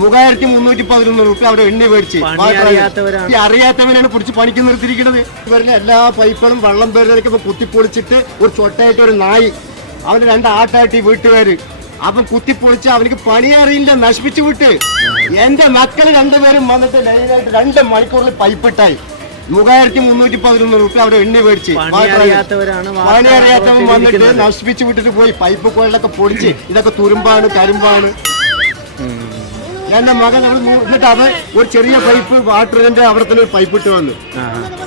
മൂവായിരത്തി മുന്നൂറ്റി പതിനൊന്ന് റുപ്യ അവിടെ എണ്ണി മേടിച്ച്. അറിയാത്തവനാണ് പിടിച്ച് പണിക്ക് നിർത്തിയിരിക്കുന്നത്. വരുന്ന എല്ലാ പൈപ്പുകളും വെള്ളം പേരുന്നതൊക്കെ കുത്തിപ്പൊളിച്ചിട്ട് ഒരു ചൊട്ടയായിട്ട് ഒരു നായി. അവന് രണ്ട് ആട്ടായിട്ട് ഈ വീട്ടുകാര്. അവൻ കുത്തിപ്പൊളിച്ച് അവനിക്ക് പണി അറിയില്ല നശിപ്പിച്ചു വിട്ട്. എന്റെ മക്കൾ രണ്ടുപേരും വന്നിട്ട് ലൈനായിട്ട് രണ്ട് മണിക്കൂറിൽ പൈപ്പിട്ടായി. മൂവായിരത്തി മുന്നൂറ്റി പതിനൊന്ന് റുപ്യ അവിടെ എണ്ണി മേടിച്ച്. പണി അറിയാത്തവൻ വന്നിട്ട്. നശിപ്പിച്ചു വിട്ടിട്ട് പോയി. പൈപ്പ് കോയിലൊക്കെ പൊളിച്ച്. ഇതൊക്കെ തുരുമ്പാണ് കരിമ്പാണ്. എന്റെ മകൻ അവിടെ എന്നിട്ട് അവൻ ഒരു ചെറിയ പൈപ്പ് വാട്ടറിന്റെ അവിടെ തന്നെ ഒരു പൈപ്പ് ഇട്ട് വന്നു.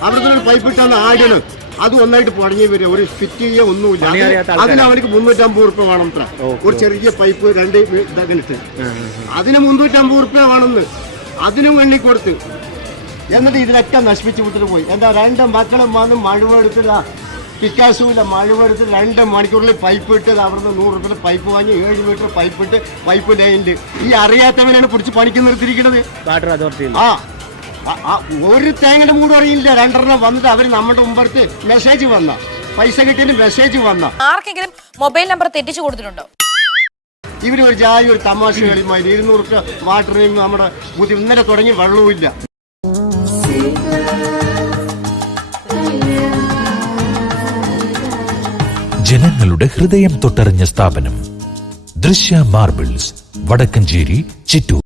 അവിടെ തന്നെ ഒരു പൈപ്പ് ഇട്ട് വന്ന് ആടിന് അത് ഒന്നായിട്ട് പടങ്ങി വരിക. ഒരു ഫിറ്റ് ചെയ്യുക ഒന്നുമില്ല. അതിന് അവർക്ക് മുന്നൂറ്റമ്പത് റുപ്യ വേണം അത്ര. ഒരു ചെറിയ പൈപ്പ് രണ്ട് ഇതാക്കിട്ട് ഇതൊക്കെ ഇട്ട് അതിന് മുന്നൂറ്റമ്പത് റുപ്യ വേണമെന്ന് അതിനും എണ്ണി കൊടുത്ത്. എന്നിട്ട് ഇതിലൊക്കെ നശിപ്പിച്ച് വിട്ടിട്ട് പോയി. എന്താ രണ്ട് മക്കളും വന്ന് മഴുവെടുത്തില്ല. പിക്കാസുമില്ല മഴവെടുത്ത് രണ്ട് മണിക്കൂറിൽ പൈപ്പ് ഇട്ട് അവിടുന്ന് നൂറ് റുപ്യ പൈപ്പ് വാങ്ങി ഏഴ് മീറ്റർ പൈപ്പ് ഇട്ട് പൈപ്പ് ലൈനിൽ ഈ അറിയാത്തവനാണ് പിടിച്ച് പണിക്ക് നിർത്തിയിരിക്കുന്നത്. വാട്ടർ അതോറിറ്റി ആ ഒരു തേങ്ങയുടെ മൂടും അറിയില്ല. രണ്ടെണ്ണം വന്നിട്ട് അവർ നമ്മുടെ മുമ്പടുത്ത് മെസ്സേജ് വന്ന. പൈസ കിട്ടിയതിന് മെസ്സേജ് വന്ന. ആർക്കെങ്കിലും മൊബൈൽ നമ്പർ തെറ്റിച്ചു കൊടുത്തിട്ടുണ്ടോ? ഇവർ ഒരു ജാതി ഒരു തമാശ കളിമാര് ഇരുന്നൂറ് വാട്ടർ വാട്ടറിനും നമ്മുടെ ബുദ്ധി ഇന്നലെ തുടങ്ങി വെള്ളവും ജനങ്ങളുടെ ഹൃദയം തൊട്ടറിഞ്ഞ സ്ഥാപനം ദൃശ്യ മാർബിൾസ് വടക്കഞ്ചേരി ചിറ്റൂർ.